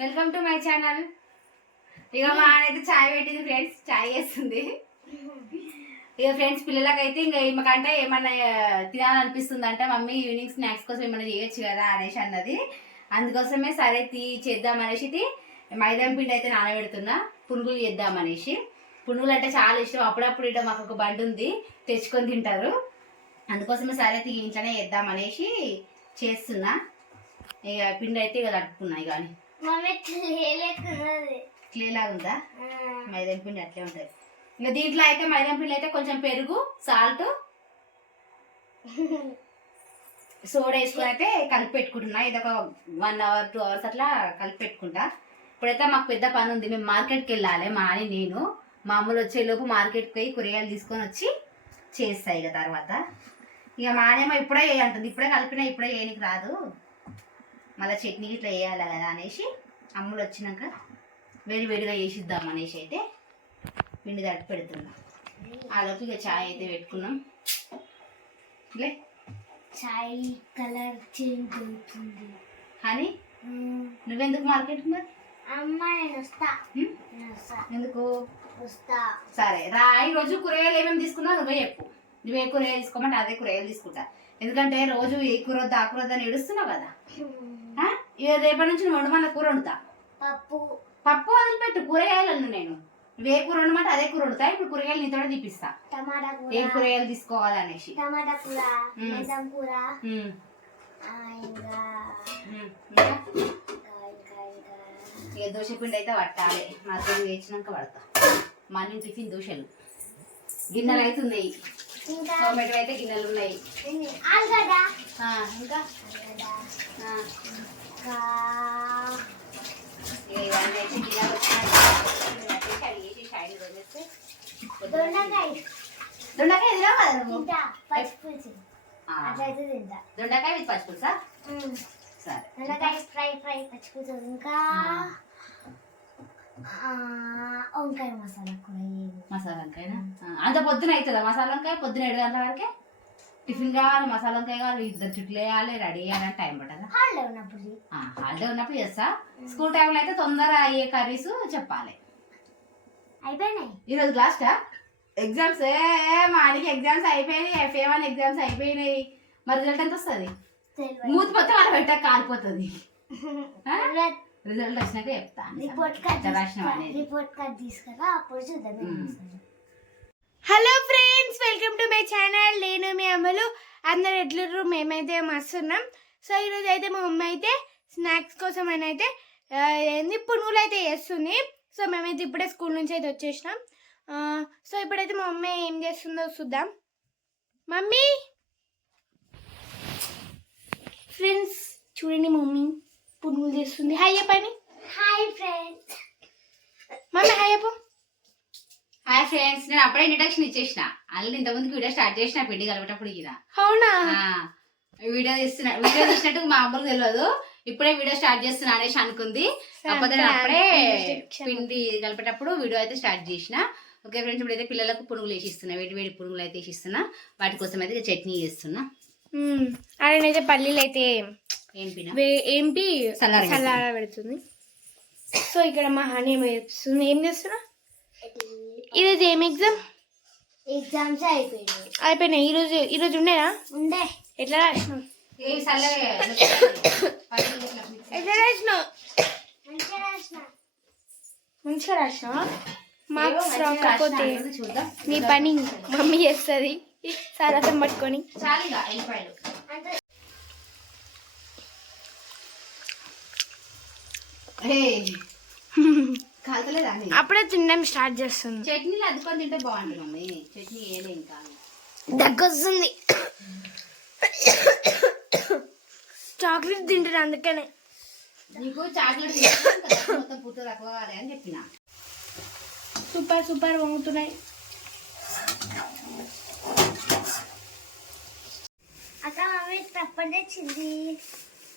Welcome to my channel ఇక మా అయితే చాయ్ పెట్టింది ఫ్రెండ్స్ చాయ్ చేస్తుంది. ఇక ఫ్రెండ్స్ పిల్లలకైతే ఇంకా ఈమెకంటే ఏమన్నా తినాలనిపిస్తుంది అంటే మమ్మీ ఈవినింగ్ స్నాక్స్ కోసం ఏమైనా చేయొచ్చు కదా అనేసి అన్నది. అందుకోసమే సరే తీ చేద్దాం అనేసి ఇది మైదాం పిండి అయితే నానబెడుతున్నా పునుగులు చేద్దాం అనేసి. పునుగులు అంటే చాలా ఇష్టం. అప్పుడప్పుడు ఇట్లా మాకు ఒక బండి ఉంది తెచ్చుకొని తింటారు. అందుకోసమే సరే తీ ఇంట్లోనే చేద్దాం అనేసి చేస్తున్నా. ఇక పిండి అయితే ఇక తట్టుకున్నా ఇక అని. క్లే లాగా ఉందా? మైదాం పిండి అట్లే ఉంటుంది. ఇంకా దీంట్లో అయితే మైదాం పిండి అయితే కొంచెం పెరుగు సాల్ట్ సోడా వేసుకుని అయితే కలిపి పెట్టుకుంటున్నా. ఇది ఒక వన్ అవర్ టూ అవర్స్ అట్లా కలిపి పెట్టుకుంటా. ఇప్పుడైతే మాకు పెద్ద పని ఉంది. మేము మార్కెట్కి వెళ్ళాలి మా అని నేను. మామూలు వచ్చేలోపు మార్కెట్కి పోయి కూరగాయలు తీసుకొని వచ్చి చేస్తాయి ఇక తర్వాత. ఇక మానేమో ఇప్పుడే అంటుంది. ఇప్పుడే కలిపినా ఇప్పుడే వేయనికి రాదు. మళ్ళీ చట్నీ ఇట్లా వేయాలి కదా అనేసి అమ్ములు వచ్చినాక వేడి వేడిగా వేసిద్దాం అనేసి అయితే పిండి తడిపి పెడుతున్నాం. ఆలోపు ఇక చాయ్ అయితే పెట్టుకున్నాం. లే. చాయ్ కలర్ చేంజ్ అవుతుంది. అని నువ్వెందుకు మార్కెట్ మరి? అమ్మ? నేను వస్తా. ఎందుకు? వస్తా. సరే రా ఈ రోజు కూరగాయలు ఏమేమి తీసుకున్నావు నువ్వే చెప్పు. నువ్వే కూరగాయలు తీసుకోమంటే అదే కూరగాయలు తీసుకుంటా. ఎందుకంటే రోజు ఏ కూర వద్దా ఆ కూర అని ఏడుస్తున్నావు కదా? ఇక రేపటి నుంచి నువ్వు వండమన్న కూర వండుతా? పప్పు. పప్పు వదిలిపెట్టు కూరగాయలు అన్న నేను. నువ్వు ఏ కూర వండమంటే అదే కూర వండుతా ఇప్పుడు కూరగాయలు నీతో తీపిస్తా. టమాటా ఏ కూర కూరగాయలు తీసుకోవాలనేసి. టమాటా కూర కూర. ఇంకా ఇంకా? ఇక దోశ పిండి అయితే పట్టాలి. మార్కెట్ వేసినాక పడతా. మార్నింగ్ టిఫిన్ దోశలు. గిన్నెలు అయితే ఉన్నాయి. ఇంకా టొమాటో అయితే గిన్నెలు ఉన్నాయి? ఆలుగడ్డ. ఇంకా? ఇవన్నీ అయితే గిన్నెలు వచ్చినాయి. కడిగేసి షైన్ తోమేస్తే దొండకాయ. దొండకాయ ఎదురా కదా నువ్వు పచ్చిపులుసు అట్లయితే తింటా. దొండకాయ విత్ పచ్చిపులుసా. సరే. దొండకాయ ఫ్రై ఫ్రై పచ్చిపులుసు ఇంకా వంకాయ మసాలా కూర. మసాలా వంకాయనా అంత పొద్దున అవుతుందా మసాలా వంకాయ పొద్దున ఏడు గంటల వరకే? టిఫిన్ కావాలి మసాలా వంకాయ కావాలి ఇద్దరు చుట్లు వేయాలి రెడీ చేయాలని టైం పట్టదా? హాలిడే ఉన్నప్పుడు హాలిడే ఉన్నప్పుడు చేస్తా. స్కూల్ టైంలో అయితే తొందర అయ్యే కర్రీస్ చెప్పాలి. అయిపోయినాయి? ఈరోజు లాస్టా ఎగ్జామ్స్ ఏ మానికి ఎగ్జామ్స్ అయిపోయినాయి ఎఫ్ఏ వన్ ఎగ్జామ్స్ అయిపోయినాయి. మరి రిజల్ట్ ఎంత వస్తుంది. మూతి మొత్తం అలా పెట్టా కాలిపోతుంది రిజల్ట్ వచ్చినాక చెప్తాను రిపోర్ట్ కార్డ్ రిపోర్ట్ కార్డ్ తీసుకురా అప్పుడు చూద్దాం. Hello friends welcome to my channel నేను మీ అమ్మలు అందరు ఎట్లుర్రు? మేమైతే మస్తున్నాం సో ఈరోజు అయితే మా మమ్మీ అయితే స్నాక్స్ కోసం అని అయితే ఏంది? పునుగులు అయితే చేస్తుంది. సో మేమైతే ఇప్పుడే స్కూల్ నుంచి అయితే వచ్చేసినాం. సో ఇప్పుడైతే మా మమ్మీ ఏం చేస్తుందో చూద్దాం. మమ్మీ! ఫ్రెండ్స్ చూడండి మమ్మీ. పునుగులు చేస్తుంది. హాయ్ చెప్పండి హాయ్ ఫ్రెండ్స్ మమ్మీ హాయ్ చెప్పు హాయ్ ఫ్రెండ్స్ నేను అప్పుడే ఇంట్రడక్షన్ ఇచ్చేసిన. అల్లు ఇంతకుముందుకు వీడియో స్టార్ట్ చేసిన పిండి కలిపేటప్పుడు ఇదా అవునా? వీడియో తీస్తున్నా వీడియో తీసినట్టు మామూలు తెలియదు ఇప్పుడే వీడియో స్టార్ట్ చేస్తున్నా అనేసి అనుకుంది. కాకపోతే అప్పుడే. పిండి కలిపేటప్పుడు వీడియో అయితే స్టార్ట్ చేసిన. ఓకే ఫ్రెండ్స్ ఇప్పుడైతే పిల్లలకు పునుగులు వేసిస్తున్నా వేడి వేడి పునుగులు అయితే వేసిస్తున్నా వాటి కోసం అయితే చట్నీ చేస్తున్నా. ఆయనైతే పల్లీలు అయితే ఏం పిన వే- ఏంపి? చల్లార చల్లార పెడుతుంది. సో ఇక్కడ మా హనీ ఏమో చెప్తుంది ఏం చేస్తున్నా? ఈరోజు ఏం ఎగ్జామ్? ఎగ్జామ్స్ అయిపోయినాయి. అయిపోయినాయి. ఈరోజు ఈరోజు ఉండేనా? ఉండే. ఎట్లా రాసినావు? చల్లగా ఎట్లా రాసినావు? మంచిగా రాసిన. మంచిగా రాసినావా? మార్క్స్ రాకపోతే చూద్దాం. నీ పని మమ్మీ చేస్తుంది. సారథం పట్టుకొని. అప్పుడే తినడం స్టార్ట్ చేస్తుంది. చట్నీలు అద్దుకొని తింటే బాగుంటుంది మమ్మీ. చట్నీ ఏలే ఇంకా? దగ్గొస్తుంది. చాక్లెట్ తింటారు అందుకనే. నీకు చాక్లెట్ మొత్తం పూత తక్కువ అని చెప్పిన. సూపర్ సూపర్ వంగుతున్నాయి. అక్క మమ్మీ తప్పని తెచ్చింది.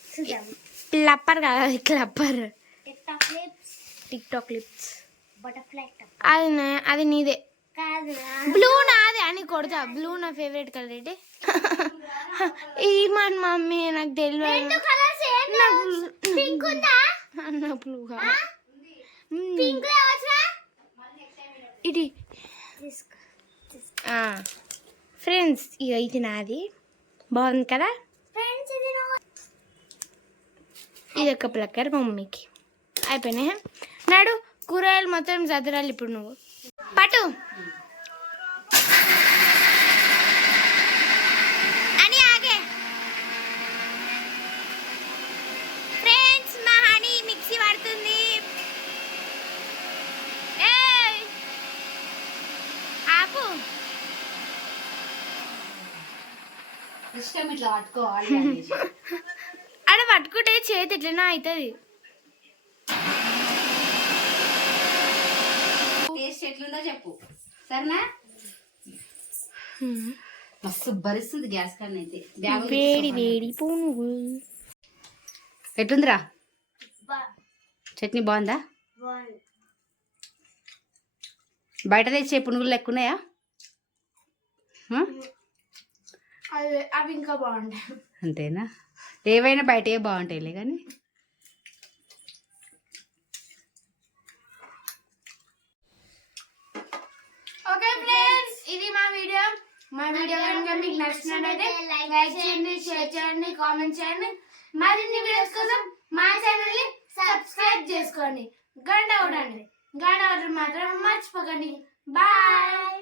చూద్దాం. క్లప్పర్ కాదు clapper. Clips tic tac clips butterfly అది నా- అది నీదే బ్లూ నాదే అని కొడతా. బ్లూ నా ఫేవరెట్ కలర్ ఏంటి? ఈ మన మమ్మీ నాకు తెలియదు నాకు. పింక్ కావచ్చా ఇది. ఫ్రెండ్స్ ఇక ఇది నాది. బాగుంది కదా? ఇది ఒక ప్లక్కర్ మా మమ్మీకి. అయిపోయినాయి? నాడు కూరగాయలు మొత్తం చదరాలి ఇప్పుడు నువ్వు. పట్టు. అని ఆగే. ఫ్రెండ్స్ మా హనీ మిక్సీ పడుతుంది! ఆపు. ఇష్టం ఇట్లా పట్టుకోవాలి. ఆడ పట్టుకుంటే చేతి ఎట్లనో అవుతుంది. ఎట్లుందో చెప్పు. సరేనా? మస్తు భరిస్తుంది గ్యాస్ కన్నా అయితే. వేడి. వేడి పునుగులు ఎట్లుందిరా? చట్నీ బాగుందా? బయట తెచ్చే పునుగులు లెక్క ఉన్నాయా? అవి ఇంకా బాగుంటాయి అంతేనా? ఏవైనా బయట బాగుంటాయిలే కానీ. ఓకే ఫ్రెండ్స్ ఇది మా వీడియో. మా వీడియో కనుక మీకు నచ్చినట్లయితే లైక్ చేయండి షేర్ చేయండి కామెంట్ చేయండి. మరిన్ని వీడియోస్ కోసం మా ఛానల్ని సబ్స్క్రైబ్ చేసుకోండి. గంట కొట్టండి. గంట మాత్రం మర్చిపోకండి. బాయ్